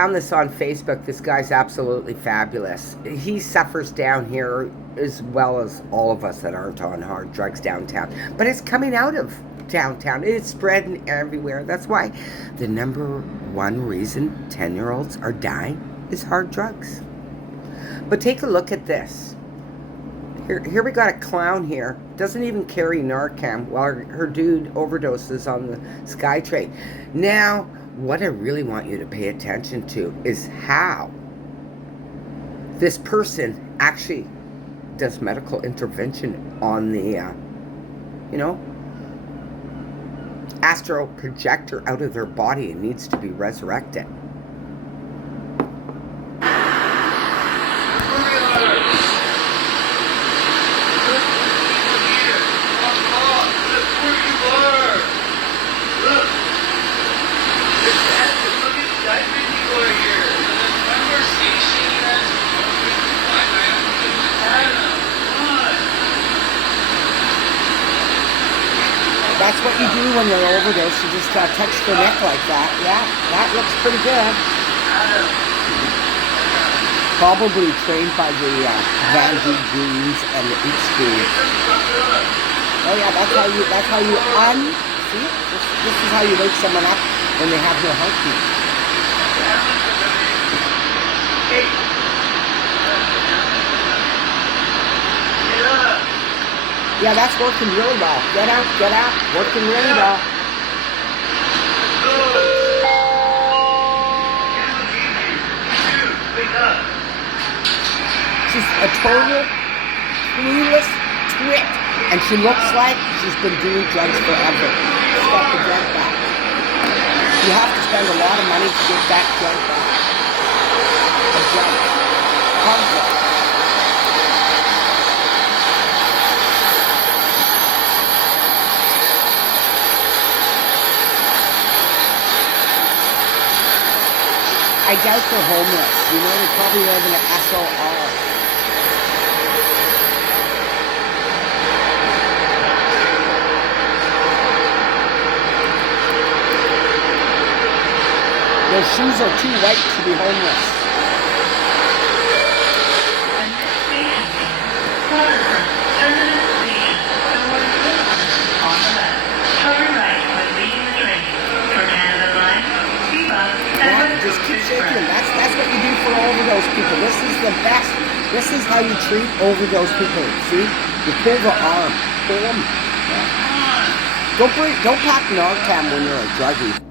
Found this on Facebook. This guy's absolutely fabulous. He suffers down here as well as all of us that aren't on hard drugs downtown. But it's coming out of downtown. It's spreading everywhere. That's why the number one reason 10-year-olds are dying is hard drugs. But take a look at this. Here we got a clown here. Doesn't even carry Narcam while her dude overdoses on the SkyTrain. Now, what I really want you to pay attention to is how this person actually does medical intervention on the, astral projector out of their body and needs to be resurrected. That's what you do when you're overdose. You just touch the neck like that. Yeah, that looks pretty good. Probably trained by the Vandu and the Trained. Oh yeah, that's how you see it? This is how you wake someone up when they have no heartbeat. Yeah, that's working really well. Get out, working really well. She's a total clueless twit, and she looks like she's been doing drugs forever. She's got the drug back. You have to spend a lot of money to get that drug back. The drug. Hard drugs. I doubt they're homeless. They probably live in an SOR. Their shoes are too white to be homeless. Just keep shaking them. That's what you do for overdose people. This is the best. This is how you treat overdose people. See? You pull the arm. Pull them. Yeah. Don't pack Narcam when you're a druggie.